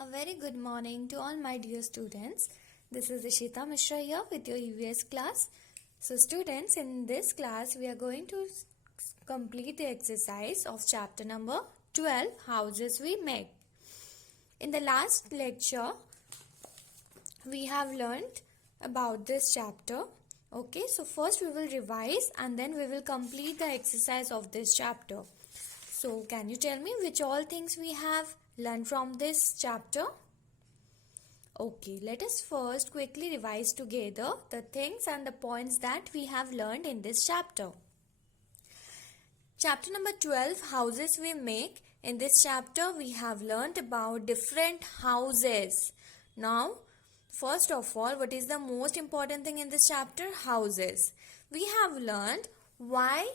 A very good morning to all my dear students. This is Ishita Mishra here with your EVS class. So students, in this class we are going to complete the exercise of chapter number 12, Houses We Make. In the last lecture, we have learned about this chapter. Okay, so first we will revise and then we will complete the exercise of this chapter. So can you tell me which all things we have learned from this chapter? Okay, let us first quickly revise together the things and the points that we have learned in this chapter. Chapter number 12, Houses We Make. In this chapter, we have learned about different houses. Now, first of all, what is the most important thing in this chapter? Houses. We have learned why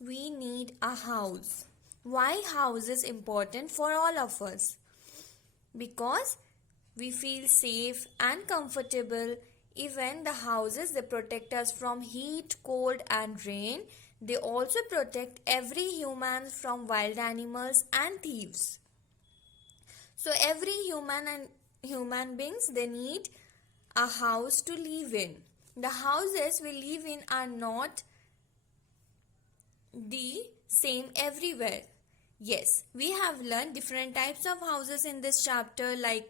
we need a house. Why house is important for all of us? Because we feel safe and comfortable. Even the houses, they protect us from heat, cold and rain. They also protect every human from wild animals and thieves. So every human beings, they need a house to live in. The houses we live in are not the same everywhere. Yes, we have learned different types of houses in this chapter, like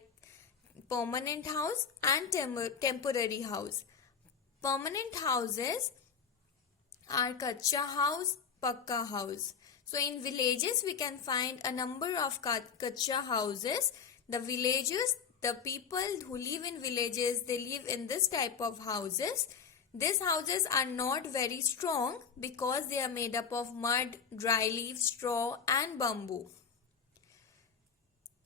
permanent house and temporary house. Permanent houses are kacha house, pakka house. So in villages we can find a number of kacha houses. The villagers, the people who live in villages, they live in this type of houses. These houses are not very strong because they are made up of mud, dry leaves, straw and bamboo.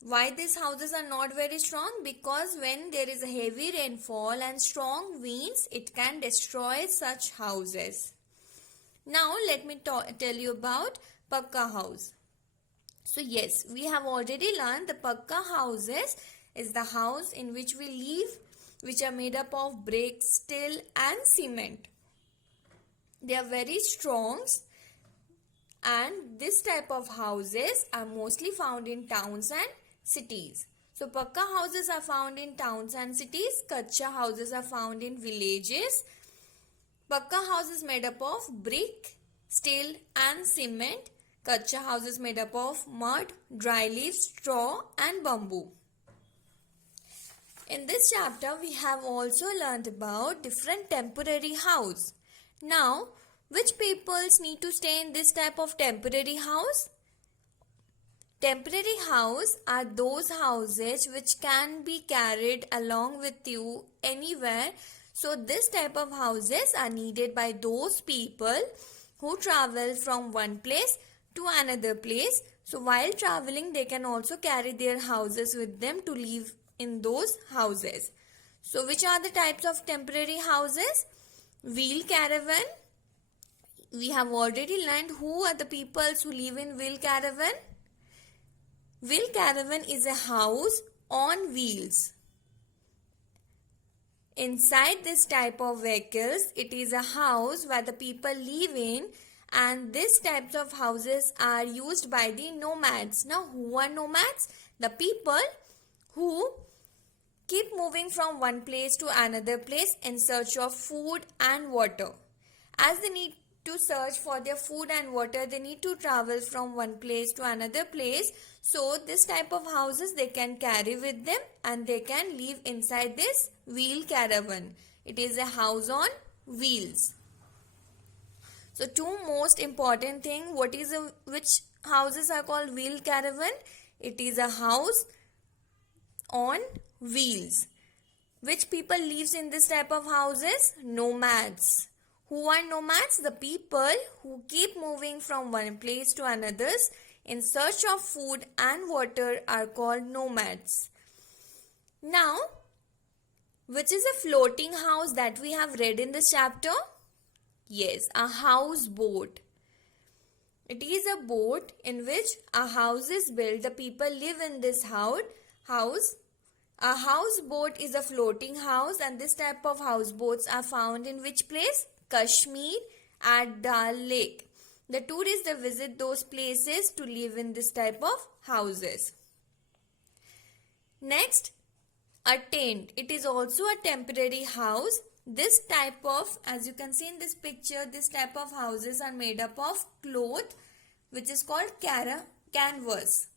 Why these houses are not very strong? Because when there is a heavy rainfall and strong winds, it can destroy such houses. Now let me tell you about pakka house. So yes, we have already learned the pakka houses is the house in which we live, which are made up of bricks, steel and cement. They are very strong and this type of houses are mostly found in towns and cities. So pakka houses are found in towns and cities. Kacha houses are found in villages. Pakka house is made up of brick, steel and cement. Kacha house is made up of mud, dry leaves, straw and bamboo. In this chapter, we have also learned about different temporary house. Now, which peoples need to stay in this type of temporary house? Temporary house are those houses which can be carried along with you anywhere. So, this type of houses are needed by those people who travel from one place to another place. So, while traveling, they can also carry their houses with them to live in those houses. So which are the types of temporary houses? Wheel caravan. We have already learned who are the peoples who live in wheel caravan. Wheel caravan is a house on wheels. Inside this type of vehicles, it is a house where the people live in, and these types of houses are used by the nomads. Now who are nomads? The people who keep moving from one place to another place in search of food and water. As they need to search for their food and water, they need to travel from one place to another place. So this type of houses they can carry with them and they can live inside this wheel caravan. It is a house on wheels. So two most important thing, which houses are called wheel caravan? It is a house on wheels. Which people lives in this type of houses? Nomads. Who are nomads? The people who keep moving from one place to another in search of food and water are called nomads. Now, which is a floating house that we have read in this chapter? Yes, a houseboat. It is a boat in which a house is built. The people live in this house. A houseboat is a floating house, and this type of houseboats are found in which place? Kashmir at Dal Lake. The tourists, they visit those places to live in this type of houses. Next, a tent. It is also a temporary house. This type of, as you can see in this picture, this type of houses are made up of cloth, which is called canvas.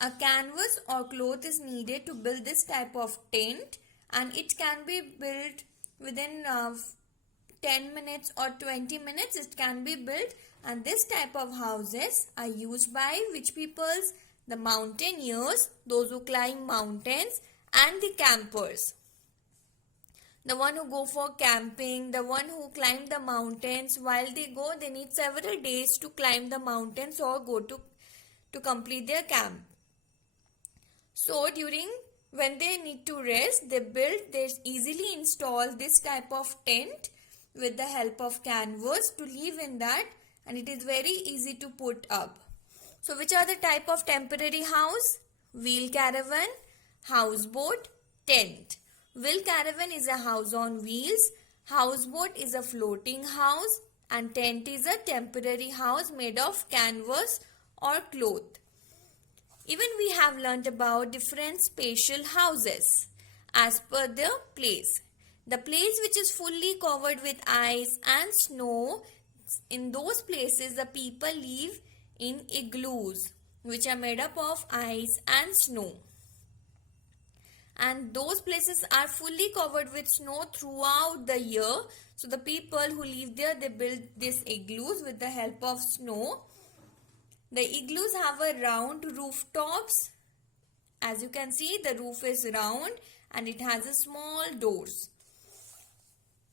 A canvas or cloth is needed to build this type of tent, and it can be built within 10 minutes or 20 minutes. It can be built, and this type of houses are used by which peoples? The mountaineers, those who climb mountains, and the campers. The one who go for camping, the one who climb the mountains, while they go, they need several days to climb the mountains or go to complete their camp. So when they need to rest, they easily install this type of tent with the help of canvas to live in that, and it is very easy to put up. So which are the type of temporary house? Wheel caravan, houseboat, tent. Wheel caravan is a house on wheels, houseboat is a floating house, and tent is a temporary house made of canvas or cloth. Even we have learnt about different spatial houses as per the place. The place which is fully covered with ice and snow, in those places the people live in igloos, which are made up of ice and snow. And those places are fully covered with snow throughout the year. So the people who live there, they build these igloos with the help of snow. The igloos have a round rooftops. As you can see, the roof is round and it has a small doors.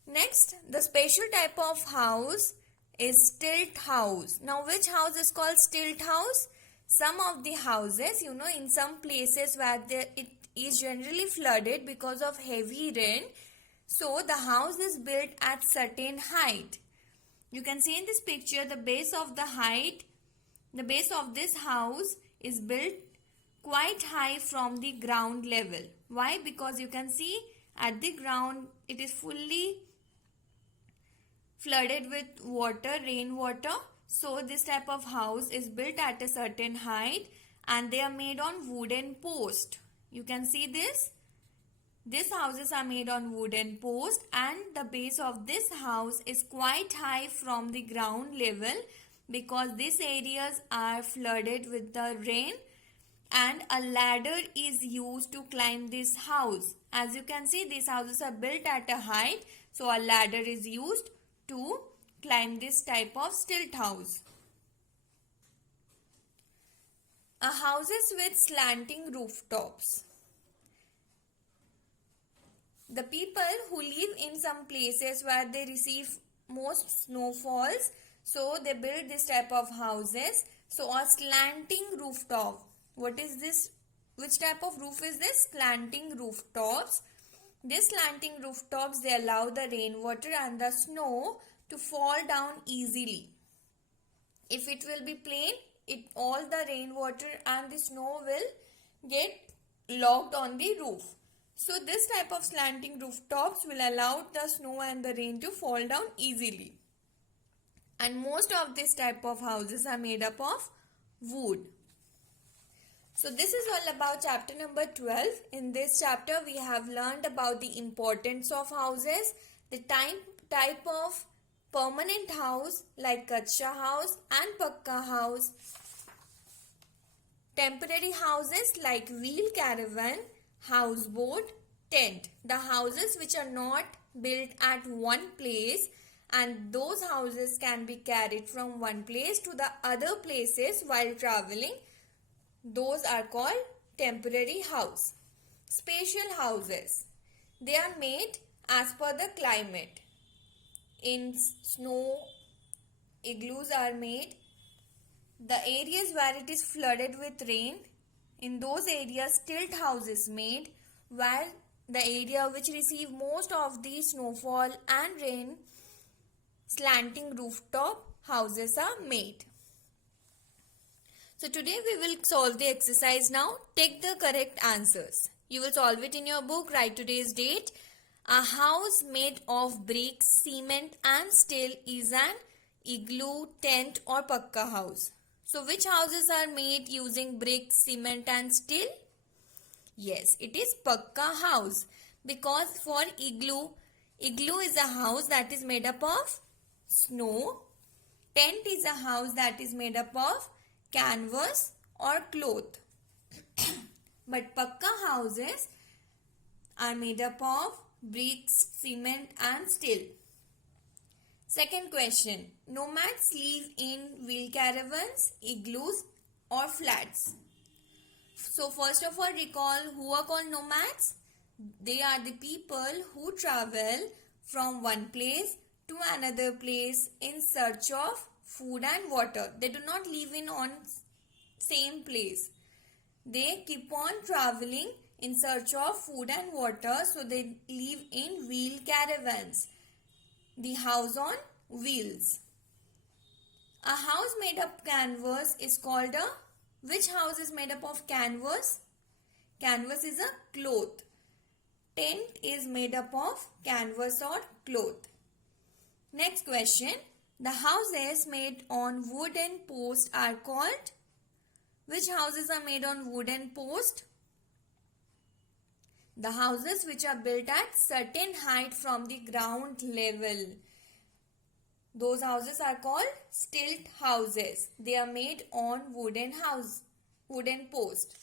Next, the special type of house is stilt house. Now, which house is called stilt house? Some of the houses, in some places where it is generally flooded because of heavy rain. So, the house is built at certain height. You can see in this picture the base of this house is built quite high from the ground level. Why? Because you can see at the ground it is fully flooded with water, rainwater. So this type of house is built at a certain height and they are made on wooden post. You can see this. These houses are made on wooden post and the base of this house is quite high from the ground level because these areas are flooded with the rain, and a ladder is used to climb this house. As you can see, these houses are built at a height, so a ladder is used to climb this type of stilt house. Houses with slanting rooftops. The people who live in some places where they receive most snowfalls, so they build this type of houses. So a slanting rooftop. What is this? Which type of roof is this? Slanting rooftops. These slanting rooftops, they allow the rainwater and the snow to fall down easily. If it will be plain, all the rainwater and the snow will get locked on the roof. So this type of slanting rooftops will allow the snow and the rain to fall down easily. And most of this type of houses are made up of wood. So this is all about chapter number 12. In this chapter we have learned about the importance of houses, the type of permanent house like kacha house and pakka house, temporary houses like wheel caravan, houseboat, tent. The houses which are not built at one place, and those houses can be carried from one place to the other places while traveling. Those are called temporary house. Spatial houses. They are made as per the climate. In snow, igloos are made. The areas where it is flooded with rain, in those areas stilt house is made, while the area which receive most of the snowfall and rain, slanting rooftop houses are made. So today we will solve the exercise now. Take the correct answers. You will solve it in your book. Write today's date. A house made of bricks, cement and steel is an igloo, tent or pakka house. So which houses are made using bricks, cement and steel? Yes, it is pakka house because for igloo is a house that is made up of snow. Tent is a house that is made up of canvas or cloth. But pakka houses are made up of bricks, cement and steel. Second question. Nomads live in wheel caravans, igloos or flats. So first of all, recall who are called nomads. They are the people who travel from one place to another place in search of food and water. They do not live in on same place. They keep on traveling in search of food and water, so they live in wheel caravans. The house on wheels. A house made up canvas is called a... Which house is made up of canvas? Canvas is a cloth. Tent is made up of canvas or cloth. Next question. The houses made on wooden posts are called... Which houses are made on wooden post? The houses which are built at certain height from the ground level. Those houses are called stilt houses. They are made on wooden post.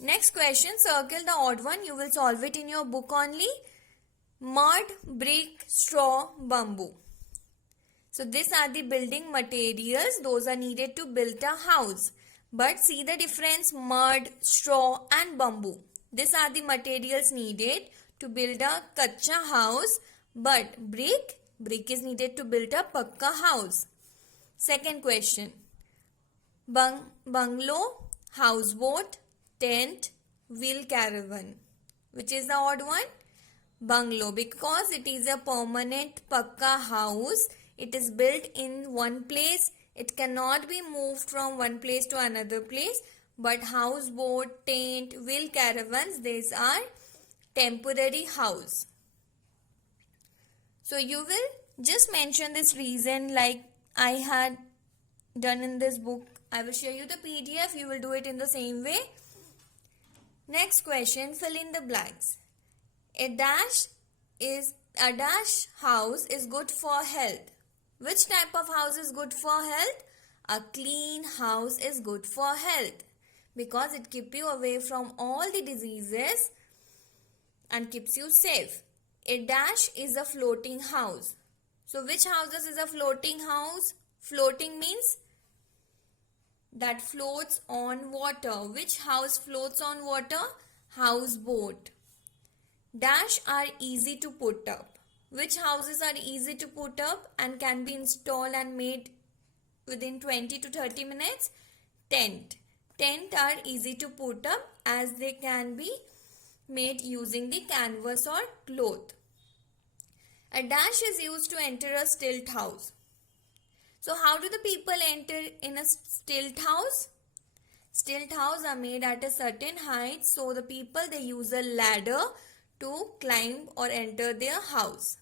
Next question, circle the odd one. You will solve it in your book only. Mud, brick, straw, bamboo. So these are the building materials. Those are needed to build a house. But see the difference, mud, straw and bamboo. These are the materials needed to build a kacha house. But brick is needed to build a pakka house. Second question. Bungalow, houseboat, tent, wheel caravan. Which is the odd one? Bungalow, because it is a permanent pakka house. It is built in one place. It cannot be moved from one place to another place. But houseboat, tent, wheel caravans, these are temporary house. So you will just mention this reason like I had done in this book. I will share you the PDF. You will do it in the same way. Next question, fill in the blanks. A dash house is good for health. Which type of house is good for health? A clean house is good for health because it keeps you away from all the diseases and keeps you safe. A dash is a floating house. So which houses is a floating house? Floating means that floats on water. Which house floats on water? Houseboat. Dash are easy to put up. Which houses are easy to put up and can be installed and made within 20 to 30 minutes? Tent. Tent are easy to put up as they can be made using the canvas or cloth. A dash is used to enter a stilt house. So how do the people enter in a stilt house? Stilt houses are made at a certain height, so the people they use a ladder to climb or enter their house.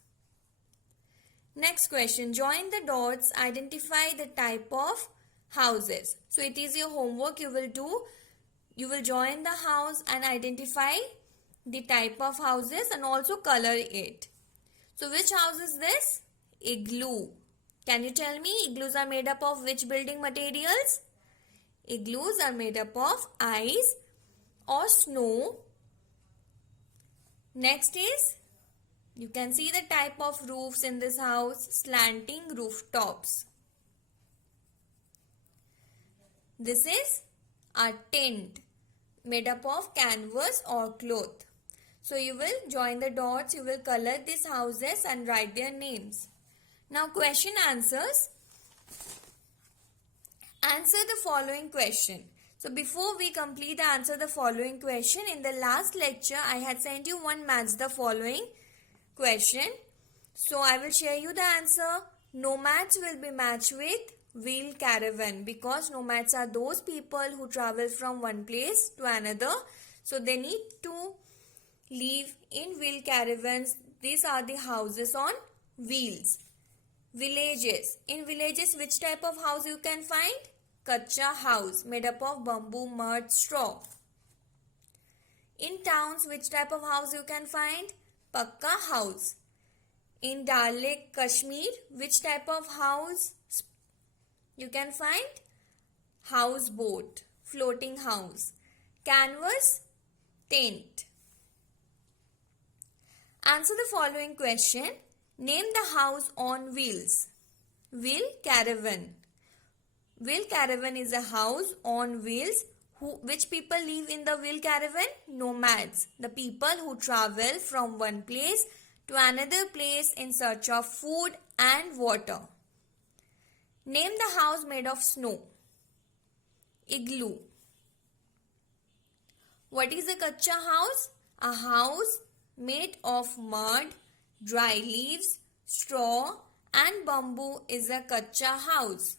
Next question, join the dots, identify the type of houses. So it is your homework you will do. You will join the house and identify the type of houses and also color it. So which house is this? Igloo. Can you tell me igloos are made up of which building materials? Igloos are made up of ice or snow. Next is, you can see the type of roofs in this house, slanting rooftops. This is a tent made up of canvas or cloth. So you will join the dots, you will color these houses and write their names. Now question answers. Answer the following question. So before we complete the answer the following question, in the last lecture I had sent you one match the following question. So I will share you the answer. Nomads will be matched with wheel caravan because nomads are those people who travel from one place to another. So they need to live in wheel caravans. These are the houses on wheels. Villages. In villages, which type of house you can find? kacha house made up of bamboo, mud, straw. In towns, which type of house you can find? Pakka house. In Dal Lake, Kashmir, which type of house you can find? Houseboat, floating house. Canvas, tent. Answer the following question. Name the house on wheels. Wheel caravan. Wheel caravan is a house on wheels. Which people live in the wheel caravan? Nomads. The people who travel from one place to another place in search of food and water. Name the house made of snow. Igloo. What is a kacha house? A house made of mud, dry leaves, straw and bamboo is a kacha house.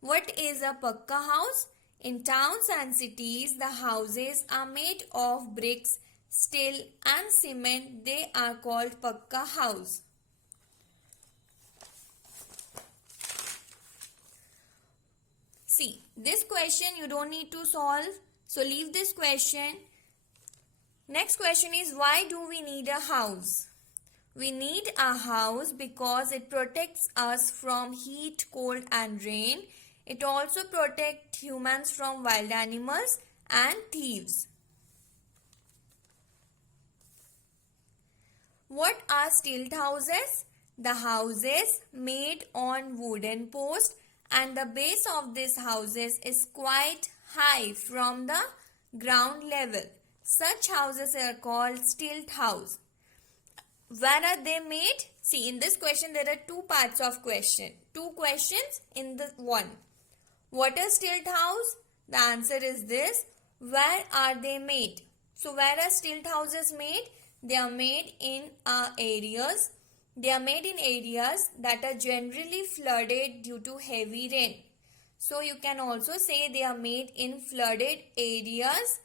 What is a pakka house? In towns and cities, the houses are made of bricks, steel and cement. They are called pakka house. See, this question you don't need to solve. So leave this question. Next question is, why do we need a house? We need a house because it protects us from heat, cold and rain. It also protects humans from wild animals and thieves. What are stilt houses? The houses made on wooden posts, and the base of these houses is quite high from the ground level. Such houses are called stilt house. Where are they made? See, in this question there are two parts of question. Two questions in the one. What is stilt house? The answer is this. Where are they made? So where are stilt houses made? They are made in areas. They are made in areas that are generally flooded due to heavy rain. So you can also say they are made in flooded areas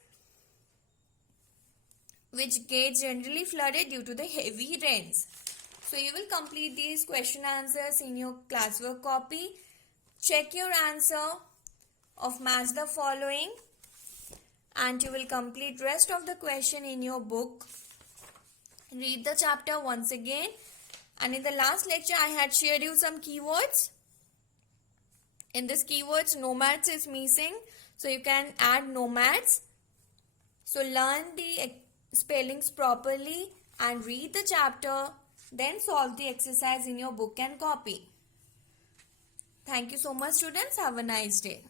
which get generally flooded due to the heavy rains. So you will complete these question answers in your classwork copy. Check your answer of match the following and you will complete rest of the question in your book. Read the chapter once again, and in the last lecture I had shared you some keywords. In this keywords nomads is missing, so you can add nomads. So learn the spellings properly and read the chapter, then solve the exercise in your book and copy. Thank you so much students. Have a nice day.